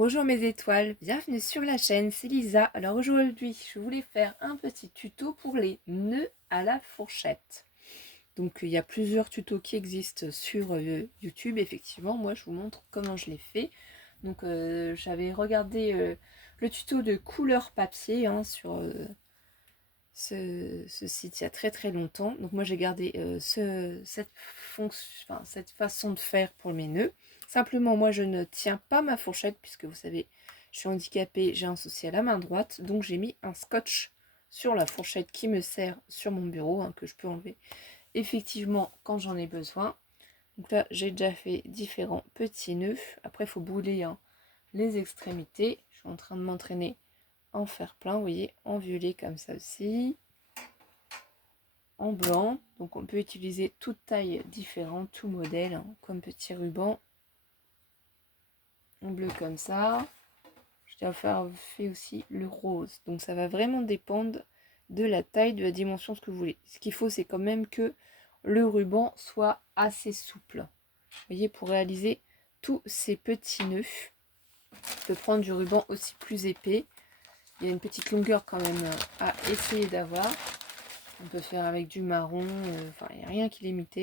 Bonjour mes étoiles, bienvenue sur la chaîne, c'est Lisa. Alors aujourd'hui, je voulais faire un petit tuto pour les nœuds à la fourchette. Donc il y a plusieurs tutos qui existent sur YouTube, effectivement. Moi je vous montre comment je l'ai fait. Donc j'avais regardé le tuto de couleur papier sur ce site il y a très très longtemps. Donc moi j'ai gardé cette façon de faire pour mes nœuds. Simplement moi je ne tiens pas ma fourchette puisque vous savez je suis handicapée, j'ai un souci à la main droite. Donc j'ai mis un scotch sur la fourchette qui me sert sur mon bureau, que je peux enlever effectivement quand j'en ai besoin. Donc là j'ai déjà fait différents petits nœuds. Après il faut bouler les extrémités. Je suis en train de m'entraîner en faire plein, vous voyez, en violet comme ça aussi, en blanc. Donc on peut utiliser toute taille différente, tout modèle, comme petit ruban, en bleu comme ça. Je dois faire fait aussi le rose. Donc ça va vraiment dépendre de la taille, de la dimension, ce que vous voulez. Ce qu'il faut, c'est quand même que le ruban soit assez souple. Vous voyez, pour réaliser tous ces petits nœuds, on peut prendre du ruban aussi plus épais. Il y a une petite longueur quand même à essayer d'avoir. On peut faire avec du marron, enfin il n'y a rien qui l'imite.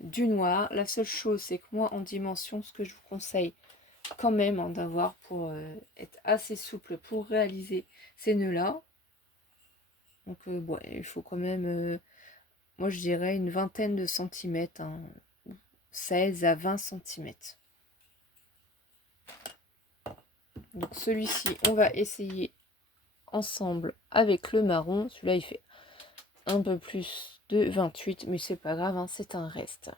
Du noir. La seule chose, c'est que moi en dimension, ce que je vous conseille quand même d'avoir pour être assez souple pour réaliser ces nœuds là. Donc bon, il faut quand même, moi je dirais une vingtaine de centimètres, 16 à 20 centimètres. Donc celui-ci, on va essayer ensemble avec le marron. Celui-là, il fait un peu plus de 28, mais c'est pas grave, c'est un reste.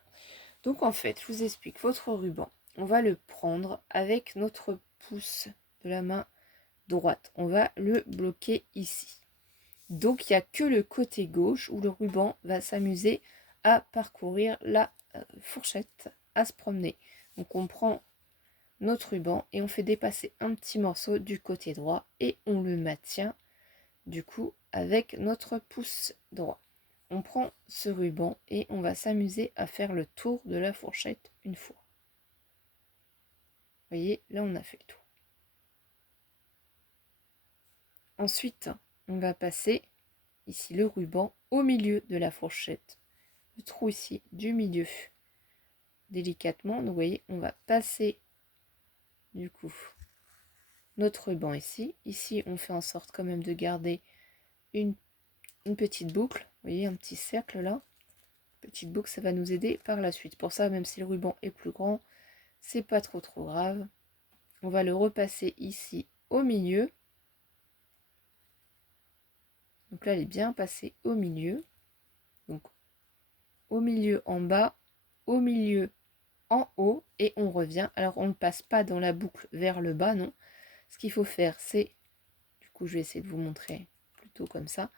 Donc en fait, je vous explique, votre ruban, on va le prendre avec notre pouce de la main droite. On va le bloquer ici. Donc il n'y a que le côté gauche où le ruban va s'amuser à parcourir la fourchette, à se promener. Donc on prend notre ruban et on fait dépasser un petit morceau du côté droit et on le maintient du coup avec notre pouce droit. On prend ce ruban et on va s'amuser à faire le tour de la fourchette une fois. Vous voyez, là on a fait le tour. Ensuite, on va passer ici le ruban au milieu de la fourchette. Le trou ici du milieu, délicatement. Donc vous voyez, on va passer du coup notre ruban ici. Ici, on fait en sorte quand même de garder une petite boucle. Vous voyez, un petit cercle là. Petite boucle, ça va nous aider par la suite. Pour ça, même si le ruban est plus grand, c'est pas trop grave. On va le repasser ici au milieu. Donc là, elle est bien passée au milieu. Donc au milieu en bas, au milieu en haut et on revient. Alors on ne passe pas dans la boucle vers le bas, non. Ce qu'il faut faire, c'est, du coup je vais essayer de vous montrer plutôt comme ça,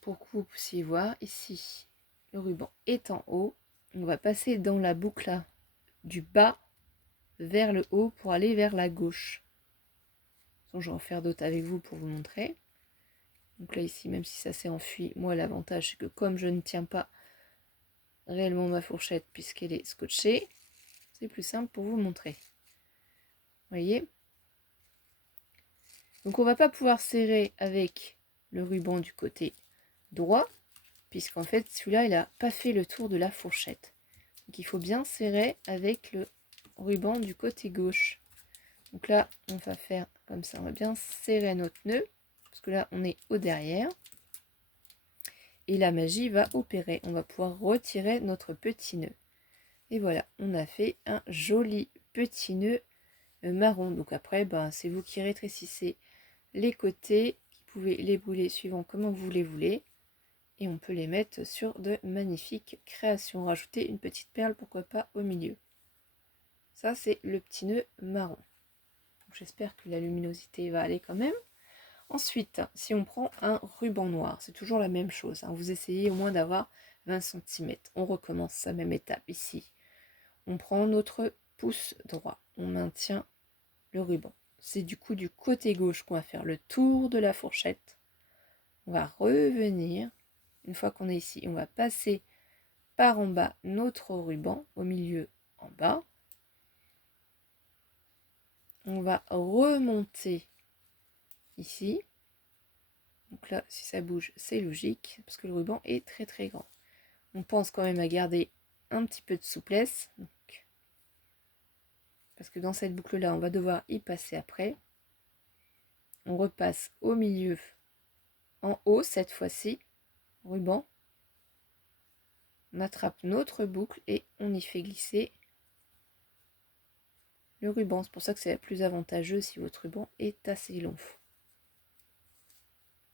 pour que vous puissiez voir. Ici, le ruban est en haut. On va passer dans la boucle là, du bas vers le haut pour aller vers la gauche. Donc, je vais en faire d'autres avec vous pour vous montrer. Donc là ici, même si ça s'est enfui, moi l'avantage c'est que comme je ne tiens pas réellement ma fourchette puisqu'elle est scotchée, c'est plus simple pour vous montrer. Vous voyez? Donc on va pas pouvoir serrer avec le ruban du côté droit, puisqu'en fait celui-là il n'a pas fait le tour de la fourchette. Donc il faut bien serrer avec le ruban du côté gauche. Donc là on va faire comme ça, on va bien serrer notre nœud, parce que là on est au derrière. Et la magie va opérer, on va pouvoir retirer notre petit nœud. Et voilà, on a fait un joli petit nœud marron. Donc après, c'est vous qui rétrécissez les côtés, qui pouvez les bouler suivant comment vous les voulez. Et on peut les mettre sur de magnifiques créations. Rajouter une petite perle, pourquoi pas, au milieu. Ça, c'est le petit nœud marron. J'espère que la luminosité va aller quand même. Ensuite, si on prend un ruban noir, c'est toujours la même chose. Vous essayez au moins d'avoir 20 cm. On recommence la même étape ici. On prend notre pouce droit. On maintient le ruban. C'est du coup du côté gauche qu'on va faire le tour de la fourchette. On va revenir. Une fois qu'on est ici, on va passer par en bas notre ruban, au milieu en bas. on va remonter ici. Donc là, si ça bouge, c'est logique, parce que le ruban est très très grand. On pense quand même à garder un petit peu de souplesse, donc, parce que dans cette boucle-là, on va devoir y passer après. On repasse au milieu, en haut cette fois-ci, ruban. On attrape notre boucle et on y fait glisser le ruban. C'est pour ça que c'est plus avantageux si votre ruban est assez long.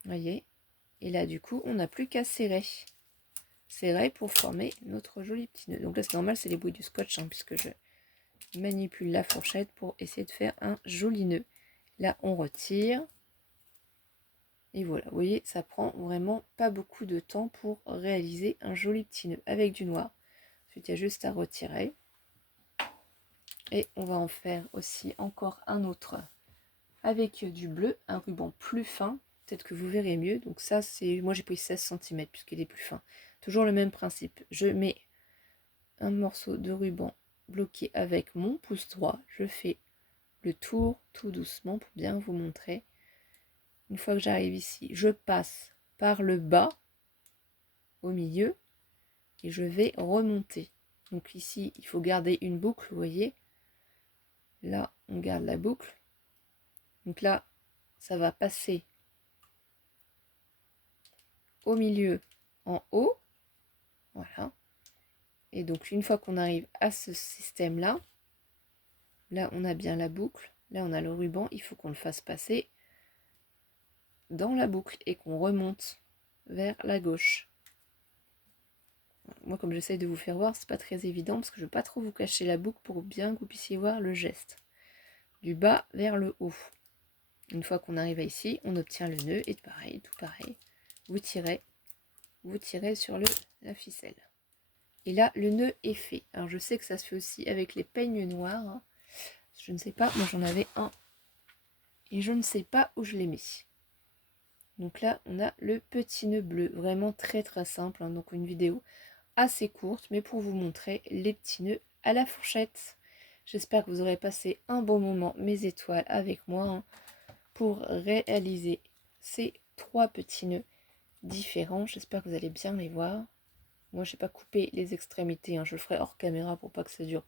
Voyez. Et là, du coup, on n'a plus qu'à serrer. Serrer pour former notre joli petit nœud. Donc là, c'est normal, c'est les bouts du scotch, hein, puisque je manipule la fourchette pour essayer de faire un joli nœud. Là, on retire. Et voilà, vous voyez, ça prend vraiment pas beaucoup de temps pour réaliser un joli petit nœud avec du noir. Ensuite, il y a juste à retirer. Et on va en faire aussi encore un autre avec du bleu, un ruban plus fin. Peut-être que vous verrez mieux. Donc ça, c'est, moi j'ai pris 16 cm puisqu'il est plus fin. Toujours le même principe. Je mets un morceau de ruban bloqué avec mon pouce droit. Je fais le tour tout doucement pour bien vous montrer. Une fois que j'arrive ici, je passe par le bas au milieu et je vais remonter. Donc ici, il faut garder une boucle, vous voyez. Là, on garde la boucle. Donc là, ça va passer au milieu en haut. Voilà. Et donc, une fois qu'on arrive à ce système-là, là, on a bien la boucle. Là, on a le ruban. Il faut qu'on le fasse passer dans la boucle et qu'on remonte vers la gauche. Moi, comme j'essaye de vous faire voir, c'est pas très évident parce que je ne veux pas trop vous cacher la boucle pour bien que vous puissiez voir le geste. Du bas vers le haut. Une fois qu'on arrive à ici, on obtient le nœud et pareil, tout pareil. Vous tirez sur la ficelle. Et là, le nœud est fait. Alors, je sais que ça se fait aussi avec les peignes noirs. Hein. Je ne sais pas, moi j'en avais un. Et je ne sais pas où je l'ai mis. Donc là, on a le petit nœud bleu. Vraiment très très simple. Hein. Donc une vidéo assez courte, mais pour vous montrer les petits nœuds à la fourchette. J'espère que vous aurez passé un bon moment, mes étoiles, avec moi, hein, pour réaliser ces 3 petits nœuds différents. J'espère que vous allez bien les voir. Moi, je n'ai pas coupé les extrémités, hein. Je le ferai hors caméra pour pas que ça dure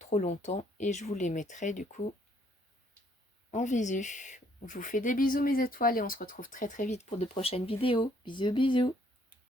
trop longtemps. Et je vous les mettrai du coup en visu. Je vous fais des bisous mes étoiles et on se retrouve très très vite pour de prochaines vidéos. Bisous bisous.